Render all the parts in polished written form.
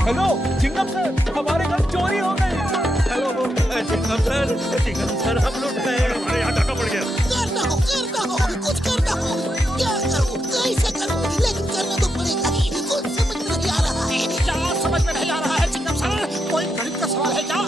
Hello Chingam sir, हमारे घर चोरी हो गई। हेलो चिंगम सर हम लुट गए। हमारे यहाँ डाका पड़ गया। करना हो कुछ करना हो। क्या करूं कैसे करूं, लेकिन करना तो पड़ेगा ही। कुछ समझ में नहीं आ रहा है। क्या समझ में नहीं आ रहा है चिंगम सर? कोई गणित का सवाल है क्या?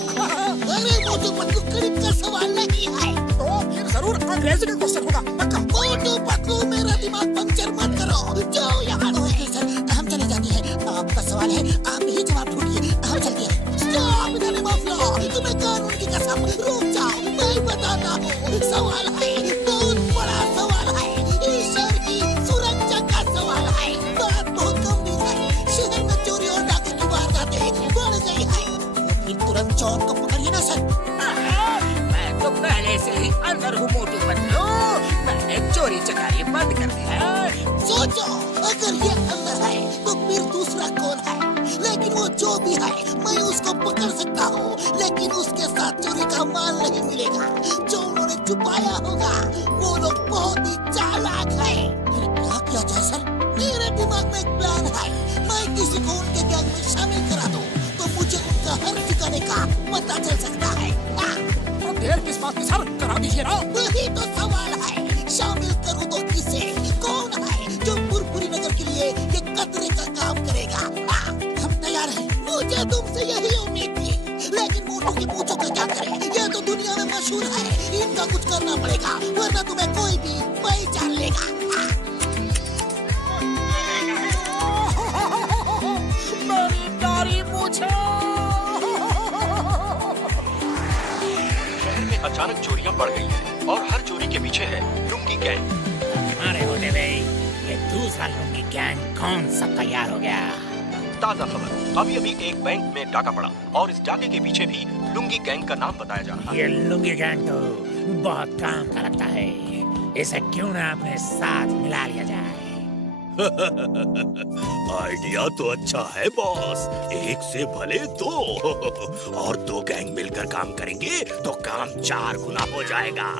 अरे मोटू पतलू गणित का सवाल नहीं है। तो फिर जरूर अंग्रेजी का क्वेश्चन होगा पक्का। मोटू पतलू मेरा दिमाग पंक्चर मत करो, जाओ यहाँ। ओके सर हम चले जाते हैं। आपका सवाल है आप ही जवाब ढूंढिए, हम चलते हैं। Stop in the name of law, तुम्हें कानून की कसम। रुक जाओ मैं बताता हूँ। सवाल है बहुत बड़ा सवाल है, ईश्वर की सुरक्षा का सवाल है। बात बहुत गंभीर है, शहर में चोरी और डाके की वारदातें बढ़ गई है। फिर तुरंत चौर को पकड़िए ना सर। मैं तो पहले से ही अंदर हूँ मोटू पतलू। मैंने चोरी चकारी बंद कर दी है। सोचो अगर ये अंदर है तो फिर दूसरा कौन है? लेकिन वो जो भी है मैं उसको पकड़ सकता हूँ, लेकिन उसके साथ चोरी का माल नहीं मिलेगा जो उन्होंने छुपाया होगा। वो लोग बहुत ही चालाक है। फिर क्या किया जाए सर? मेरे दिमाग में एक प्लान है। मैं किसी को उनके गैंग में शामिल करा दूँ तो मुझे उनका हर ठिकाने का पता चल सकता है। तो देर किस बात की सर, करा दीजिए ना। वही तो सवाल है, शामिल करूँ तो किसे? कौन है जो पुरपुरी नगर के लिए ये कतरे का काम करेगा? हम तैयार हैं। मुझे तुमसे यही उम्मीद थी, लेकिन मोटू की पूछो का क्या करें? ये तो दुनिया में मशहूर है, इनका कुछ करना पड़ेगा वरना तुम्हें कोई भी पहचान लेगा। मेरी प्यारी पूछो। शहर में अचानक चोरियां बढ़ गई हैं और हर चोरी के पीछे है लुंगी गैंग। हमारे होते हुए ये दूसरा लुंगी गैंग कौन सा तैयार हो गया? ताजा खबर, अभी अभी एक बैंक में डाका पड़ा और इस डाके के पीछे भी लुंगी गैंग का नाम बताया जा रहा है। ये लुंगी गैंग तो बहुत काम का लगता है, इसे क्यों ना अपने साथ मिला लिया जाए। आइडिया तो अच्छा है बॉस, एक से भले दो। और दो गैंग मिलकर काम करेंगे तो काम 4 गुना हो जाएगा।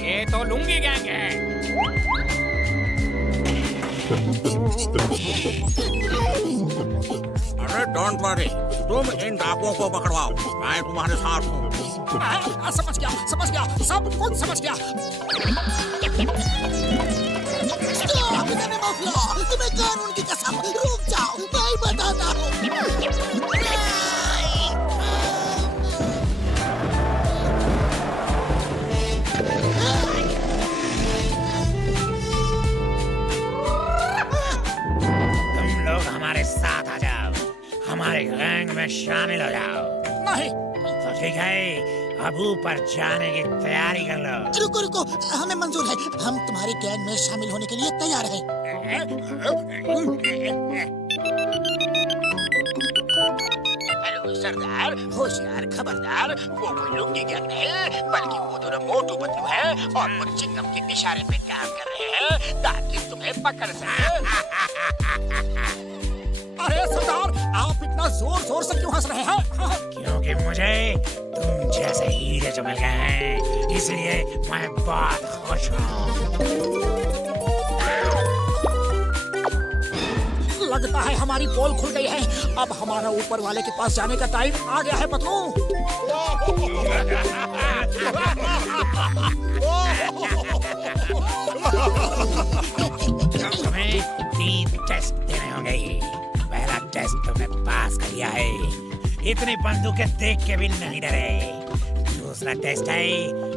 ये तो लुंगी गैंग है। अरे डोंट वरी, तुम इन डाकुओं को पकड़वाओ, मैं तुम्हारे साथ हूँ। समझ गया, सब कुछ समझ गया। Stop in the name of law, तुम्हें कानून की कसम। रुक जाओ मैं बताता हूँ। तुम लोग हमारे साथ आ जाओ, हमारे गैंग में शामिल हो जाओ। नहीं। तो ठीक है, अब ऊपर जाने की तैयारी कर लो। रुको हमें मंजूर है, हम तुम्हारे गैंग में शामिल होने के लिए तैयार हैं। हेलो सरदार, होशियार खबरदार, वो कोई लुंगी गैंग नहीं, बल्कि वो दोनों मोटू पतलू हैं और वो चिंगम के इशारे पे काम कर रहे हैं ताकि तुम्हें पकड़ सके। अरे सरदार, आप इतना जोर से क्यों हंस रहे हैं? क्योंकि मुझे तुम जैसे हीरे जो मिल गए हैं, इसलिए मैं बहुत खुश हूँ। लगता है हमारी पोल खुल गई है। अब हमारा ऊपर वाले के पास जाने का टाइम आ गया है पतलू। तुम्हें 3 टेस्ट देने होंगे। पहला टेस्ट तुमने पास कर लिया है, इतनी बंदूकें देख के भी नहीं डरे। दूसरा टेस्ट है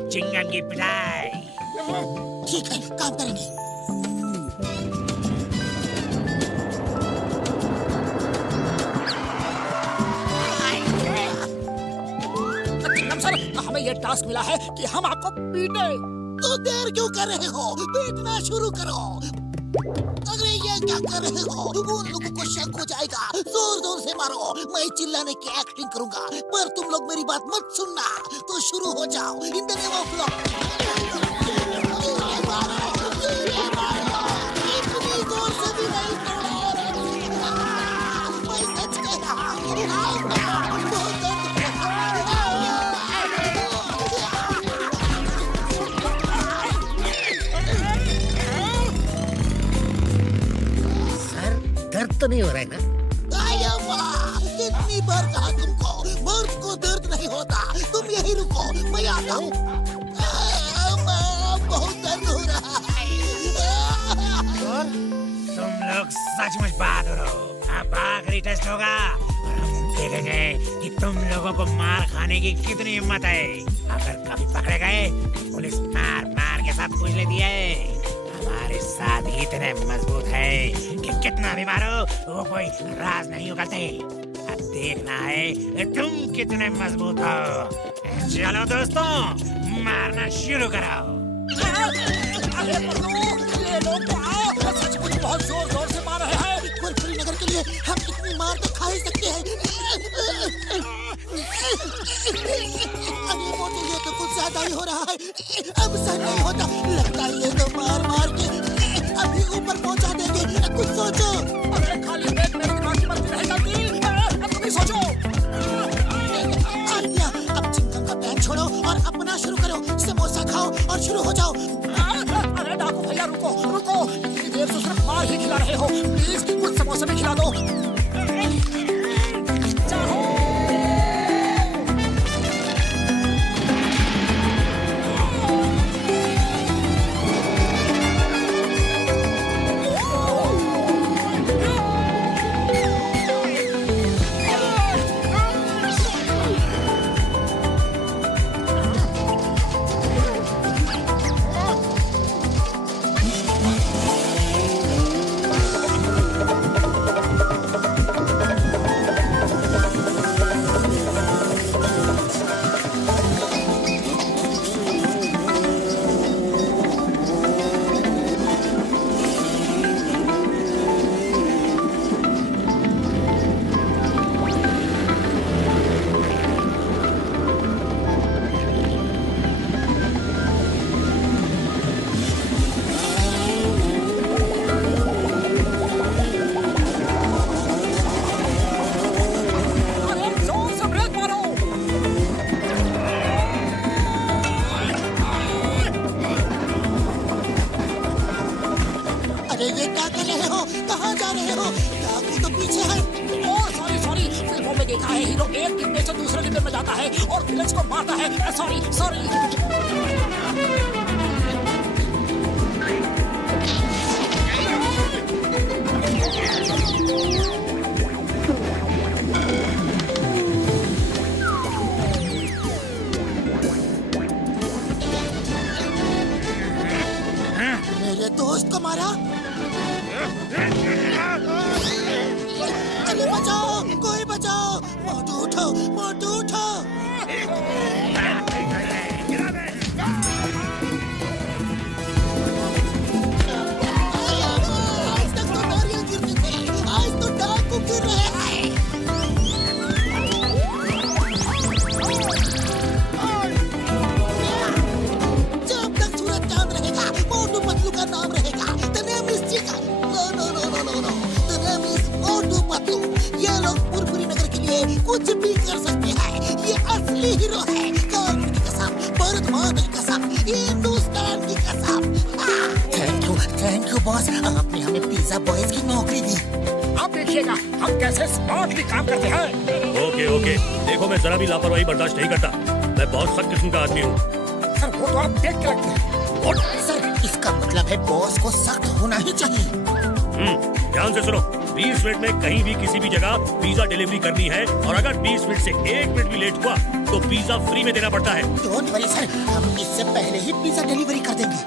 चिंगम की पिटाई। ठीक है काम करेंगे। चिंगम सर, हमें ये टास्क मिला है कि हम आपको पीटे। तो देर क्यों कर रहे हो? पीटना शुरू करो। अरे ये क्या कर रहे हो? उन लोगों को शक हो जाएगा। जोर से मारो, मैं चिल्लाने की एक्टिंग करूंगा, पर तुम लोग मेरी बात मत सुनना। तो शुरू हो जाओ। In the name of law. इतनी जोर से भी नहीं तोड़ो। सर दर्द तो नहीं हो रहा है ना? कितनी बार कहा तुमको, मर्द को दर्द नहीं होता, तुम यही रुको, मैं आता हूँ। बहुत दर्द हो रहा है। तुम लोग सचमुच बहादुर हो। अब आखिरी टेस्ट होगा और हम देखेंगे कि तुम लोगों को मार खाने की कितनी हिम्मत है। अगर कभी पकड़े गए पुलिस मार मार के सब कुछ लेती है। हमारे साथ इतने मजबूत है कि कितना भी मारो वो कोई राज नहीं उगलते। अब देखना है तुम कितने मजबूत हो। चलो दोस्तों, मारना शुरू करो। अरे ये लोग तो आओ, सचमुच बहुत जोर जोर से मार रहे हैं। कुरकुरी नगर के लिए हम इतनी मार तो खा ही सकते हैं। अरे मोटू, ये तो कुछ ज्यादा ही हो रहा है। अब सहन नहीं होता, लगता है ये तो मार मार के अभी ऊपर पहुंचा देंगे। कुछ सोचो। अरे खाली पेट मेरे दिमाग की मर्जी नहीं चलती। तुम भी सोचो। आलिया, अब चिंगम का पैर छोड़ो और अपना शुरू करो। समोसा खाओ और शुरू हो जाओ। अरे डाकू भैया, रुको रुको, इतनी देर से सिर्फ मार ही खिला रहे हो। प्लीज कुछ समोसा भी खिला दो। देखा है हीरो एक डिब्बे से दूसरे डिब्बे में जाता है और विलेज को मारता है। Sorry sorry. मेरे दोस्त को मारा। अरे बचाओ, कोई बचाओ। मोटू उठो, मोटू उठो। आज तक तो नारियल गिरते थे, आज तो डाकू गिर रहे हैं। जब तक सूरज चांद रहेगा, मोटू पतलू का नाम रहेगा। The name is Chica. No. The name is मोटू पतलू। ये लोग पुरपुरी नगर के लिए कुछ भी कर सकते हैं। ये असली हीरो है। कानून की कसम, भारत माता की कसम, हिंदुस्तान की कसम। थैंक यू बॉस, आपने हमें पिज्जा बॉयज की नौकरी दी। अब देखिएगा हम कैसे स्मार्टली काम करते हैं। ओके, देखो मैं जरा भी लापरवाही बर्दाश्त नहीं करता। मैं बहुत सख्त किस्म का आदमी हूँ। सर वो तो आप देख के लगते हैं। सर इसका मतलब है बॉस को सख्त होना ही चाहिए। ध्यान से सुनो, 20 मिनट में कहीं भी किसी भी जगह पिज्जा डिलीवरी करनी है और अगर 20 मिनट से 1 मिनट भी लेट हुआ तो पिज्जा फ्री में देना पड़ता है। डोंट वरी सर, हम इससे पहले ही पिज्जा डिलीवरी कर देंगे।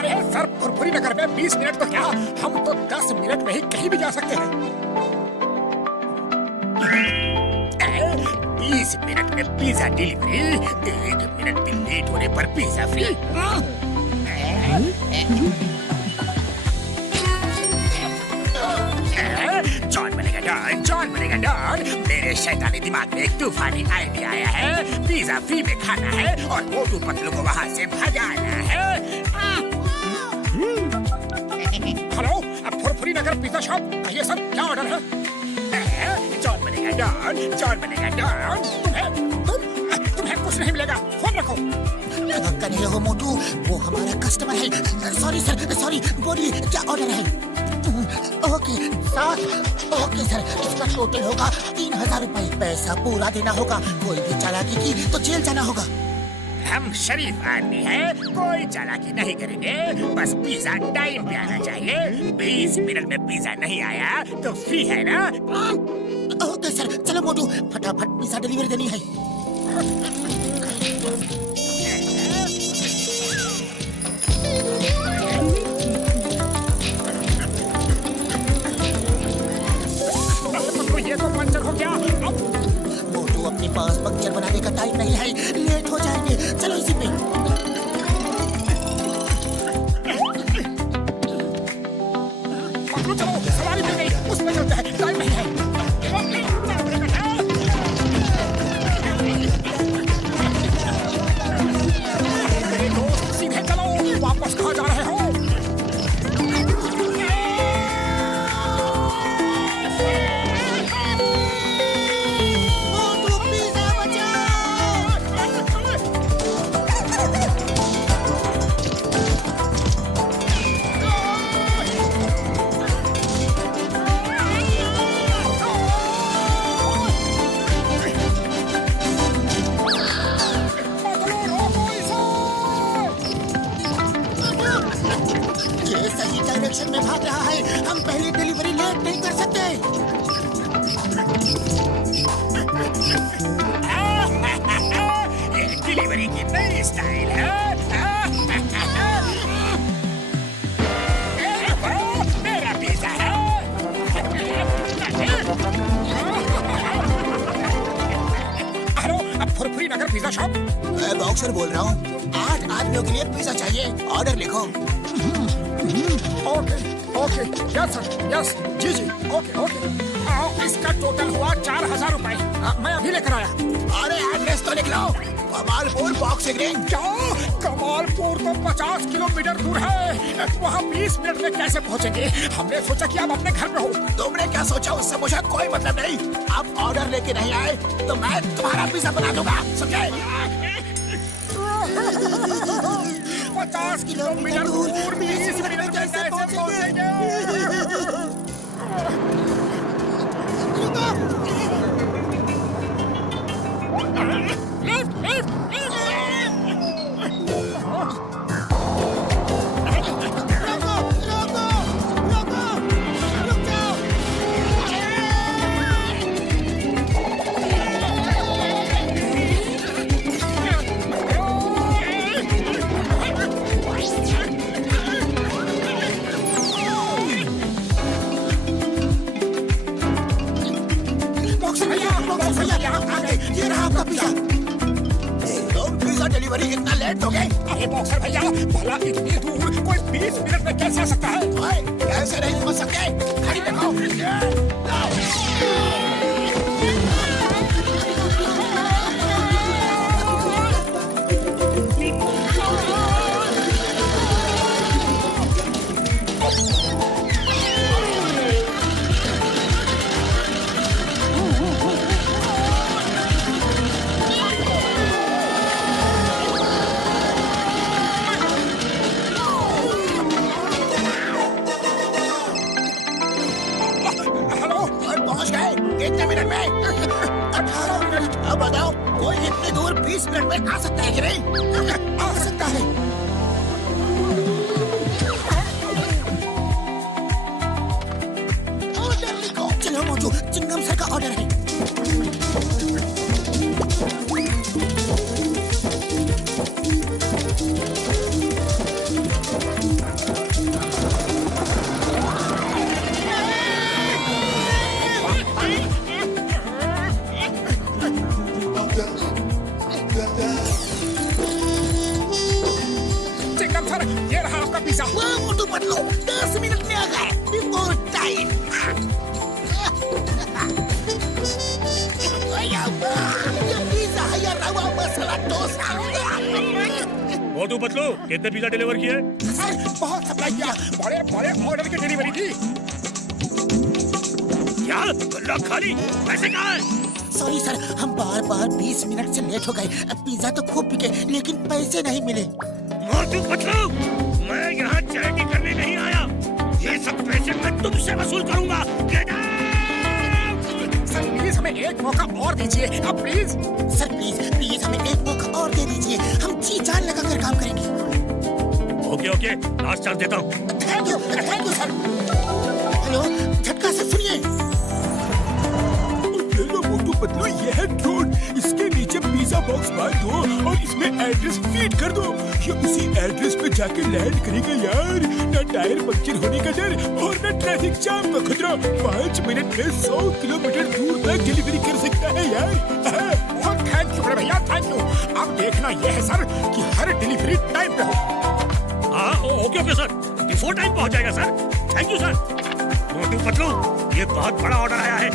अरे सर, पुरपुरी नगर में 20 मिनट तो क्या, हम तो 10 मिनट में ही कहीं भी जा सकते हैं। 20 मिनट में पिज्जा डिलीवरी, 1 मिनट भी लेट होने पर पिज्जा फ्री। जॉन बनेगा डॉन। मेरे शैतानी दिमाग में एक तूफानी आइडिया आया है। पिज्जा फ्री में खाना है और मोटू पतलू को वहाँ से भगाना है। हेलो, अब फुरफुरी नगर पिज्जा शॉप, कहिए सर क्या ऑर्डर है? जॉन बनेगा डॉन, जॉन बनेगा डॉन। तुम्हें कुछ नहीं मिलेगा। फोन रखो। कर रहे हो मोटू, वो हमारा कस्टमर है। Sorry sir, sorry. बोलिए क्या ऑर्डर है? ओके सर, ओके सर, इसका टोटल होगा 3000 रुपए। पैसा पूरा देना होगा। कोई भी चालाकी की तो जेल जाना होगा। हम शरीफ आदमी हैं, कोई चालाकी नहीं करेंगे। बस पिज्जा टाइम पे आना चाहिए। 20 मिनट में पिज्जा नहीं आया तो फ्री है ना? ओके सर, चलो मोटू फटाफट पिज्जा डिलीवरी देनी है। ये तो पंचर हो गया। मोटू अपने पास पंक्चर बनाने का टाइम नहीं है, लेट हो जाएंगे। चलो इसी पे। पकड़ो, चलो सवारी मिल गई, उसमें चलते हैं। टाइम नहीं है। मेरे दोस्त सीधे चलो, वापस कहाँ जा रहे हो? मोटू पिज्जा बचाओ। ये सही डायरेक्शन में भाग रहा है। हम पहली डिलीवरी लेट नहीं कर सकते। ये डिलीवरी की नई स्टाइल है। मेरा पिज्जा है। हेलो, अब फुरफुरी नगर पिज्जा शॉप। मैं बॉक्सर बोल रहा हूँ। 8 आदमियों के लिए पिज्जा चाहिए। ऑर्डर लिखो। Okay okay, yes sir, yes, जी जी, ओके ओके। इसका टोटल हुआ 4000 रुपए। मैं अभी लेकर आया। अरे एड्रेस तो लिख लो। Kamalpur boxing ring. क्या? कमालपुर तो 50 किलोमीटर दूर है। वहाँ 20 मिनट में कैसे पहुँचेंगे? हमने सोचा कि आप अपने घर में हो। तुमने क्या सोचा उससे मुझे कोई मतलब नहीं। आप ऑर्डर लेके नहीं आए तो मैं तुम्हारा पिज्जा बना दूंगा, समझे? 50 किलोमीटर दूर 20 मिनट में कैसे पहुँचेंगे? ये रहा आपका पिज्जा। तुम पिज्जा डिलीवरी इतना लेट हो गए? अरे बॉक्सर भैया, भला इतनी दूर कोई 20 मिनट में कैसे आ सकता है? ओए, कैसे नहीं समझ सकते? खड़ी देखो। कितने मिनट में? 18 मिनट। अब बताओ, कोई इतनी दूर 20 मिनट में आ सकता है कि नहीं? आ सकता है। ऑर्डर लिखो। चलो मोटू, चिंगम सर का ऑर्डर है। चिंगम सर, ये रहा आपका पिज्जा। वाह मोटू पतलू, 10 मिनट में आ गए। Before time. ये पिज्जा है या रवा मसाला डोसा? मोटू पतलू, कितने पिज्जा डिलीवर किए? सर, बहुत सप्लाई किया। बड़े बड़े ऑर्डर की डिलीवरी थी। क्या गल्ला खाली? पैसे कहाँ हैं? सॉरी सर, हम बार बार 20 मिनट से लेट हो गए। पिज्जा तो खूब बिके लेकिन पैसे नहीं मिले। मोटू पतलू, मैं यहाँ चैरिटी करने नहीं आया। ये सब पैसे मैं तुमसे वसूल करूंगा। Get out! सर प्लीज हमें एक मौका और दीजिए अब प्लीज। सर प्लीज हमें एक मौका और दे दीजिए। हम जी जान लगा कर काम करेंगे। ओके, लास्ट चांस देता हूँ। Thank you sir. हेलो, झटका से सुनिए। ये लो मोटू पतलू, ये है ड्रोन। इसके नीचे पिज्जा बॉक्स बांध दो और इसमें एड्रेस फीड कर दो। ये उसी एड्रेस पे जाके लैंड करेगा यार। न टायर पंक्चर होने का डर और न ट्रैफिक जाम का खतरा। 5 मिनट में 100 किलोमीटर दूर तक डिलीवरी कर सकता है यार। बहुत थैंक यू भैया, थैंक यू। अब देखना यह है सर कि हर डिलीवरी टाइम पे हो। हाँ, ओके सर, बिफोर टाइम पहुँच जाएगा sir. Thank you sir. Motu Patlu, ये बहुत बड़ा ऑर्डर आया है।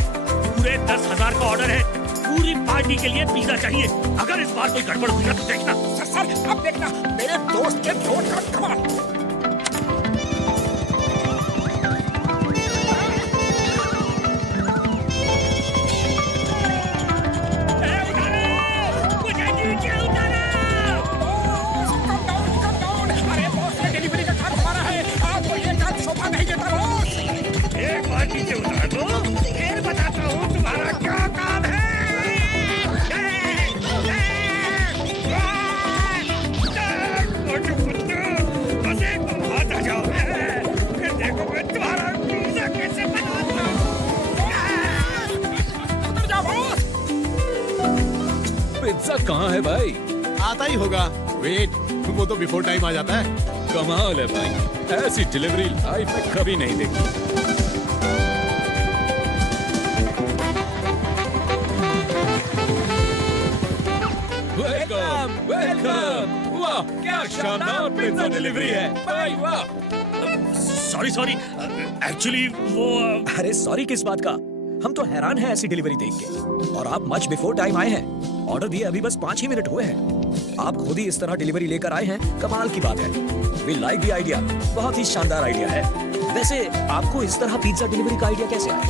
पूरे 10,000 का ऑर्डर है। पूरी पार्टी के लिए पिज्जा चाहिए। अगर इस बार कोई गड़बड़ हुई ना तो देखना। सर अब देखना मेरे दोस्त के ड्रोन का कमाल। अरे बॉस, ये डिलीवरी का काम हमारा है। आपको ये काम शोभा नहीं देता बॉस। एक बार नीचे उतार दो, फिर बताता हूँ तुम्हारा क्या काम है। मोटू पतलू, बस एक बात आ जाओ, फिर देखो मैं तुम्हारा पिज्जा कैसे बनाता हूँ। उतर जाओ बॉस। पिज्जा कहाँ है भाई? आता ही होगा। वेट, वो तो बिफोर टाइम आ जाता है। कमाल है भाई, ऐसी डिलीवरी लाइफ में कभी नहीं देखी। वेलकम। वाह, क्या शानदार पिज्जा डिलीवरी है भाई, वाह। सॉरी, एक्चुअली वो अरे सॉरी किस बात का? हम तो हैरान हैं ऐसी डिलीवरी देख के। और आप मच बिफोर टाइम आए हैं। ऑर्डर दिए अभी बस 5 ही मिनट हुए हैं। आप खुद ही इस तरह डिलीवरी लेकर आए हैं, कमाल की बात है। वी लाइक द आइडिया, बहुत ही शानदार आइडिया है। वैसे आपको इस तरह पिज्जा डिलीवरी का आइडिया कैसे आया?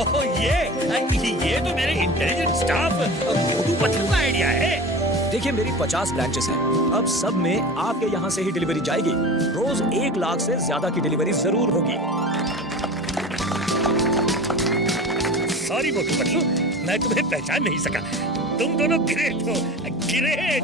ओह, ये तो मेरे इंटेलिजेंट स्टाफ मोटू पतलू का आइडिया है। देखिए, मेरी 50 ब्रांचेस हैं। अब सब में आपके यहाँ से ही डिलीवरी जाएगी। रोज 1 लाख से ज्यादा की डिलीवरी जरूर होगी। सॉरी मोटू पतलू, मैं तुम्हें पहचान नहीं सका। तुम दोनों ग्रेट हो, ग्रेट।